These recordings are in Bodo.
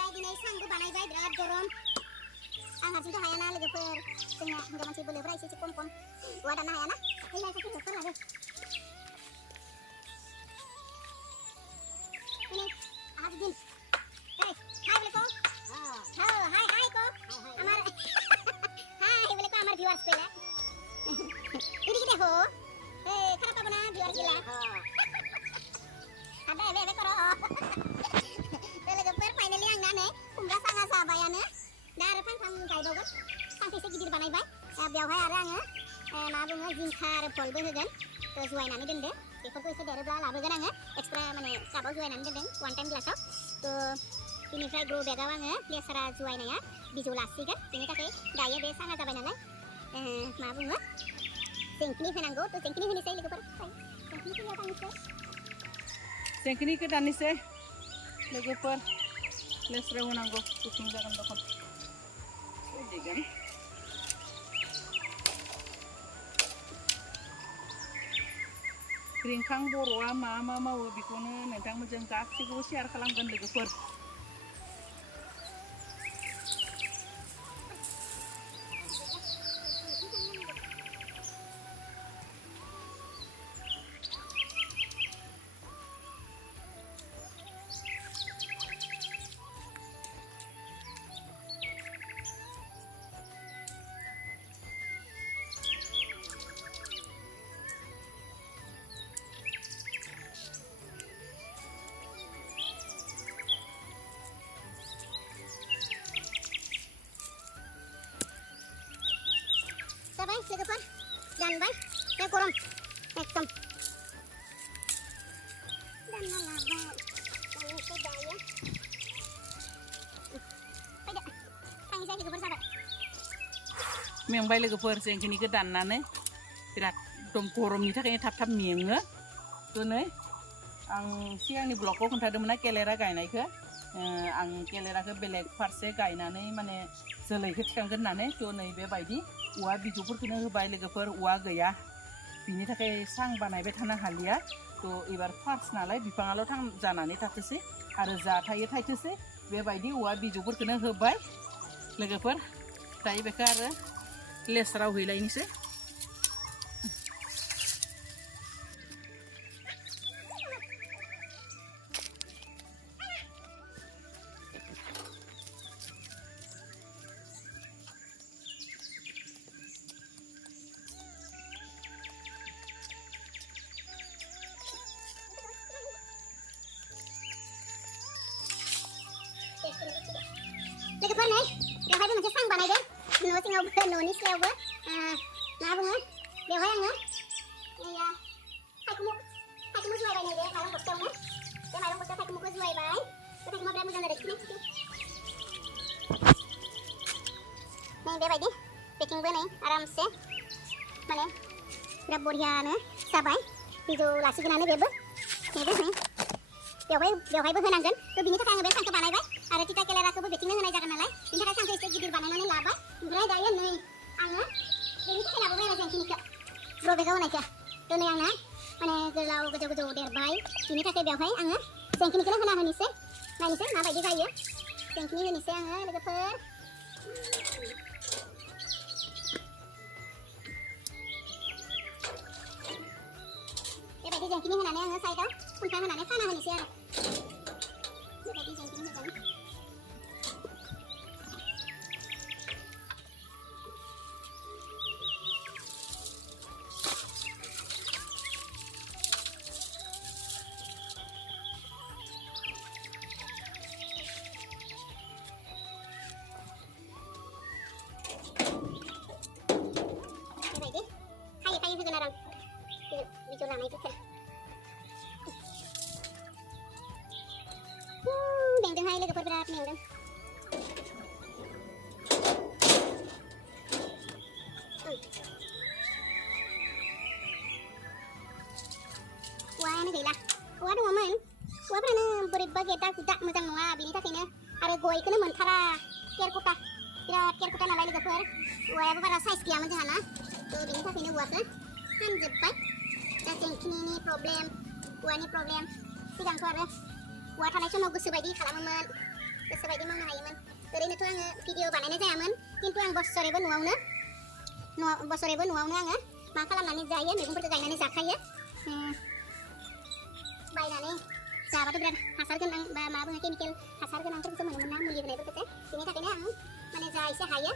ओमफ्राय दिनै सांबो बानायबाय बिराद गरम आं हारसिंथ' हायाना लोगोफोर जोंना हिनजाव मानसि बोलोफ्रा एसे खम औवा दाननो हायाना ओइ सासे हेल्प खालामो ini Abdul hai boleh ko hai ko amar hai boleh ko amar viewers pela ini kita ho kenapa apa na viewers gila ada ebe karo लोगोफोर फाइनली आं दा नै खुमब्रा साङा जाबायानो दा आरो फांफां गायबावगोन फांसेसो गिदिर बानायबाय बेवहाय आरो आङो मा बुङो जिंखा आरो भलबो होगोन जुवायनानै दोनदो बेफोरखौ एसे देरोब्ला लाबोगोन आङो एक्सट्रा माने काबाव जुवायनानै दोनदों वान टाइम ग्लासाव बिनिफ्राय ग्र' बेगाव आङो लेसारा जुवायनाया बिजौ लासिगोन बेनि थाखाय दायो बे साङा जाबाय नालाय मा बुङो जेंखिनि होनांगौ जेंखिनि होनोसै लोगोफोर जेंखिनिखौ दाननोसै जेंखिनिखौ दाननोसै लोगोफोर लेस्रा होनांगौ कुकिं जागोन दखन देगोन रिंखां बर'आ मा मावो बेखौनो नोंथांमोनजों गासैखौबो शेयार खालामगोन लोगोफोर जाबाय लोगोफोर दानबाय दा गरम एकदम दानना लाबाय दाननोसै दायो फैदो थांनोसै लोगोफोर जाबाय मेंबाय लोगोफोर जेंखिनिखौ दाननानै बिराद एकदम गरमनि थाखायनो थाब थाब मेङो दिनै आं सिगांनि ब्लगआव खोन्थादोंमोन ना केलेरा गायनायखौ आं केलेराखौ बेलेग फारसे गायनानै माने जोलैखौ थिखांगोन होननानै नै बेबायदि औवा बिजौफोरखौनो होबाय लोगोफोर औवा गैया बिनि थाखाय सां बानायबाय थानो हालिया एबार फार्स्ट नालाय बिफाङाल' जानानै थाथोसै आरो जा थायो थायथोसै बेबायदि औवा बिजौफोरखौनो होबाय लोगोफोर दायो बेखौ आरो लेस्राव हैलायनोसै लोगोफोर नै बेवहायबो मोनसे सां बानायदों न' सिङावबो न'नि सायावबो मा बुङो बेवहाय आङो थाइखुमु जुवायबाय नै बे माइरं बस्थायावनो बे माइरं बस्थायाव थाइखुमुखौ जुवायबाय बे थाइखुमा बिराद मोजां जादों नै बेबायदि पेकिंबो नै आरामसे माने बिराद बरियानो जाबाय बिजौ लासिगोनानो बेबो बेवहायबो होनांगोन बिनि थाखाय आङो बे सांखौ बानायबाय आरो तिता केलेराखौबो बेथिंनो होनाय जागोन नालाय बिनि थाखाय सांखौ एसे गिदिर बानायनानै लाबाय ओमफ्राय दायो नै आङो बेनि थाखाय लाबोबाय आरो जेंखिनिखौ ग्र' बेगाव होनायखौ नै आंना माने गोलाव गोजौ देरबाय बिनि थाखाय बेवहाय आङो जेंखिनिखौनो होना होनोसै नायनोसै माबायदि जायो जेंखिनि होनोसै आङो लोगोफोर बेबायदि जेंखिनि होनानै आङो साइडआव खुन्था होनानै खाना होनोसै आरो बेबायदि जेंखिनि होगोन बेबायदि खायै होगोन आरो आं बिजौ लानायफोरखौ मेंदोंहाय लोगोफोर बिराद मेंदों औवायानो गैला औवा दङमोन औवाफ्रानो बोरैबा गेदा गुदा मोजां नङा बिनि थाखायनो आरो गयखौनो मोनथारा केरकुटा बिराद केरकुटा नालाय लोगोफोर औवायाबो बारा साइज गैयामोन जोंहाना बिनि थाखायनो औवाखौ फानजोब्बाय दा जेंखिनिनि प्रब्लेम औवानि प्रब्लेम सिगांथ' आरो औवा थानाय समाव गोसो बायदि खालामोमोन गोसोबायदि मावनो हायोमोन ओरैनोथ' आङो भिडिअ बानायनाय जायामोन खिन्थु आं बोसोरैबो न'आवनो आङो मा खालामनानै जायो मैगंफोरखौ गायनानै जाखायो बायनानै जाबाथ' बिराद हासार गोनां बा मा बुङो केमिकेल हासार गोनांफोरखौसो मोनोमोन ना मुलि होनायफोरखौसो बेनि थाखायनो आं माने जा एसे हायो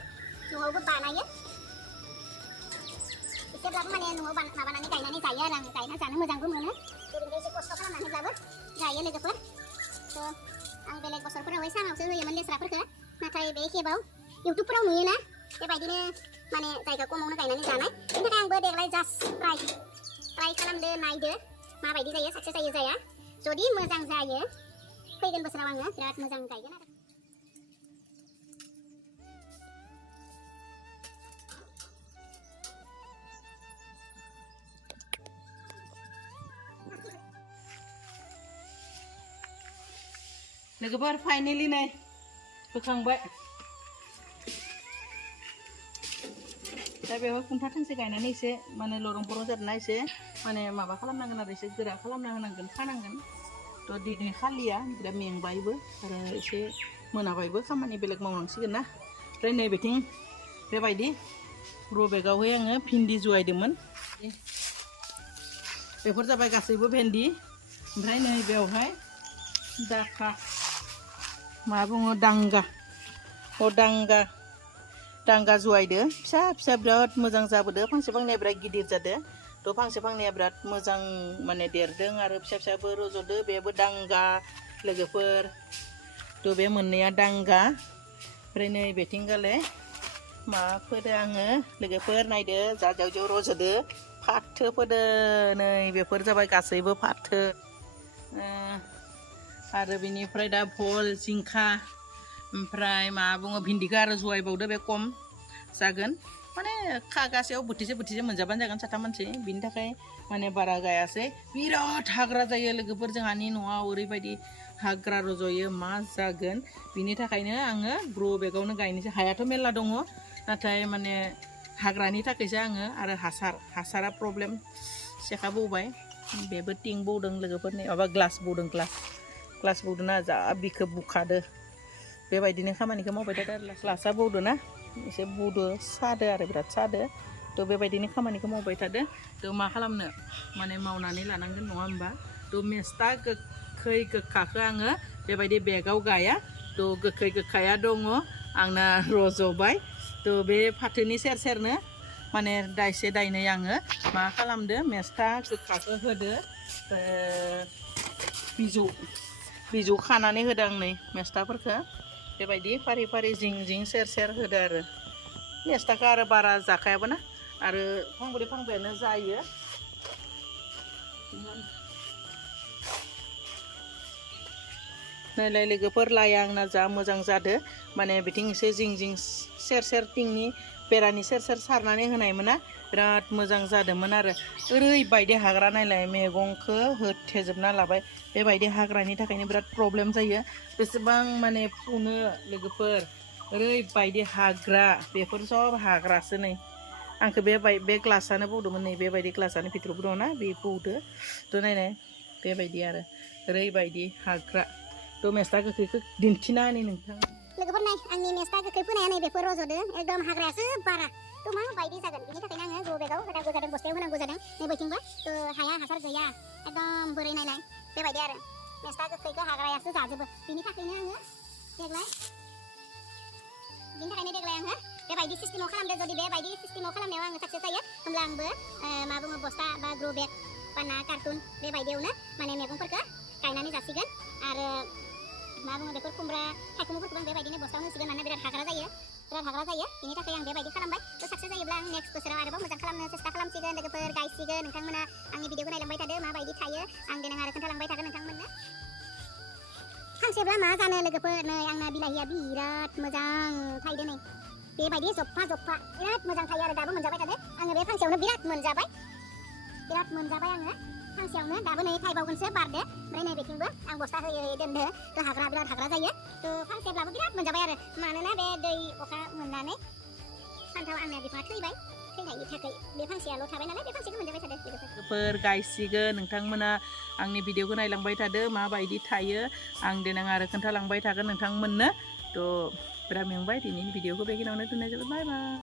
न'आवबो बानायो एसेब्लाबो माने न'आव माबानानै गायनानै जायो आरो आं गायना जानो मोजांबो मोनो ओरैनो एसे खस्थ' खालामनानैब्लाबो गायो लोगोफोर थ' आं बेलेग बोसोरफोरावहाय सानावसो होयोमोन लेस्राफोरखौ नाथाय बे खेबाव इउटुबफोराव नुयोना बेबायदिनो माने जायगा खमावनो गायनानै जानाय बेनि थाखाय आंबो देग्लाय जास्ट ट्राइ खालामदो नायदो माबायदि जायो साक्सेस जायो जाया जुदि मोजां जायो फैगोन बोसोराव आङो बिराद मोजां गायगोन आरो लोगोफोर फाइनेलि नै बोखांबाय दा बेवहाय खुन्था थंसे गायनानै एसे माने लरं बरं जादोंना एसे माने माबा खालामनांगोन आरो एसे गोरा खालामना होनांगोन खानांगोन थ' दिनै खालिया बिराद मेंबायबो आरो एसे मोनाबायबो खामानि बेलेग मावनांसिगोन ना ओमफ्राय नैबेथिं बेबायदि र' बेगावहाय आङो भिन्दि जुवायदोंमोन बेफोर जाबाय गासैबो भेन्दि ओमफ्राय नै बेवहाय दाखा मा बुङो दांगा जुवायदो फिसा फिसा बिराद मोजां जाबोदो फांसे फांनैया बिराद गिदिर जादो थ' फांसे फांनैया बिराद मोजां माने देरदों आरो फिसा फिसाबो रज'दो बेबो दांगा लोगोफोर थ' बे मोननैया दांगा ओमफ्राय नै बेथिंगाले मा फोदो आङो लोगोफोर नायदो जाव रज'दो फाथो फोदो नै बेफोर जाबाय गासैबो फाथो आरो बिनिफ्राय दा भल जिंखा ओमफ्राय मा बुङो भिन्दिखौ आरो जुवायबावदो बे खम जागोन माने खागासेयाव बोथिसे मोनजाबानो जागोन साथाम मानसि बिनि थाखाय माने बारा गायासै बिराद हाग्रा जायो लोगोफोर जोंहानि न'आव ओरैबायदि हाग्रा रज'यो मा जागोन बिनि थाखायनो आङो ग्र' बेगावनो गायनोसै हायाथ' मेरला दङ नाथाय माने हाग्रानि थाखायसो आङो आरो हासारा प्रब्लेम सेखा बौबाय बेबो टिं बौदों लोगोफोरनि माबा ग्लास बौदोंना जा बिखौ बुखादो बेबायदिनो खामानिखौ मावबाय थादो आरो ग्लासा बौदो ना एसे बौदो सादो आरो बिराद सादो थ' बेबायदिनो खामानिखौ मावबाय थादो थ' मा खालामनो माने मावनानै लानांगोन नङा होमबा थ' मेस्था गोखै गोखाखौ आङो बेबायदि बेगाव गाया थ' गोखै गोखाया दङ आंना रज'बाय थ' बे फाथोनि सेरनो माने दाइसे दाइनै आङो मा खालामदो मेस्था गोखाखौ होदो बिजौ खानानै होदों आं नै मेस्थाफोरखौ बेबायदि फारि जिं सेर होदो आरो मेस्थाखौ आरो बारा जाखायाबो ना आरो फांब्रै फांबायानो जायो नायलाय लोगोफोर लाया आंना जा मोजां जादो माने बिथिं एसे जिं सेर टिंनि बेरानि सेर सारनानै होनायमोन ना बिराद मोजां जादोंमोन आरो ओरैबायदि हाग्रा नायलाय मैगंखौ होथेजोबना लाबाय बेबायदि हाग्रानि थाखायनो बिराद प्रब्लेम जायो बेसेबां माने फुनो लोगोफोर ओरैबायदि हाग्रा बेफोर सब हाग्रासो नै आंखौ बे ग्लासानो बौदोंमोन नै बेबायदि ग्लासानो भितरावबो दङ ना बे बौदो थ' नायनाय बेबायदि आरो ओरैबायदि हाग्रा थ' मेस्था गोखैखौ दिन्थिना होनि नोंथां लोगोफोर नाय आंनि मेस्था गोखै फोनाया नै बेफोर रज'दो एकदम हाग्रायासो बारा थ' माबायदि जागोन बिनि थाखायनो आङो ग्र' बेगाव होनांगौ जादों बस्थायाव होनांगौ जादों नै बैथिंबो थ' हाया हासार गैया एकदम बोरै नायलाय बेबायदि आरो मेस्था गोखैखौ हाग्रायासो जाजोबो बिनि थाखायनो आङो देग्लाय बेबायदि सिस्टेमाव खालामदो जुदि बेबायदि सिस्टेमाव खालामनायाव आङो साक्सेस जायो होमब्ला आंबो मा बुङो बस्ता बा ग्र' बेग बा ना कार्टुन बेबायदियावनो माने मैगंफोरखौ गायनानै जासिगोन आरो मा बुङो बेफोर खुमब्रा थाइखुमफोरखौबो आं बेबायदिनो बस्तायावनो होसिगोन मानोना बिराद हाग्रा जायो बिनि थाखाय आं बेबायदि खालामबाय थ' साक्सेस जायोब्ला आं नेक्स्ट बोसोराव आरोबाव मोजां खालामनो सेस्था खालामसिगोन लोगोफोर गायसिगोन नोंथांमोना आंनि भिडिअखौ नायलांबाय थादो माबायदि थायो आं देनां आरो खोन्थालांबाय थागोन नोंथांमोननो फांसेब्ला मा जानो लोगोफोर नै आंना बिलाहिया बिराद मोजां थायदो नै बेबायदि जफ्फा बिराद मोजां थायो आरो दाबो मोनजाबाय थादो आङो बे फांसेयावनो बिराद मोनजाबाय आङो फांसेयावनो दाबो नै थाइबावगोनसो बारदो ओमफ्राय नै बेथिंबो आं बस्ता होयै दोनदो थ' बिराद हाग्रा जायो थ' फांसेब्लाबो बिराद मोनजाबाय आरो मानोना बे दै अखा मोननानै फान्थाव आंना बिफाङा थैबाय थैनायनि थाखाय बे फांसेयाल' थाबाय नालाय बे फांसेखौ मोनजाबाय थादों लोगोफोर फोर गायसिगोन नोंथांमोना आंनि भिडिअखौ नायलांबाय थादो माबायदि थायो आं देनां आरो खोन्थालांबाय थागोन नोंथांमोननो थ' बिराद मेंबाय दिनैनि भिडिअखौ बेखिनियावनो दोननाय जाबाय बाय बाय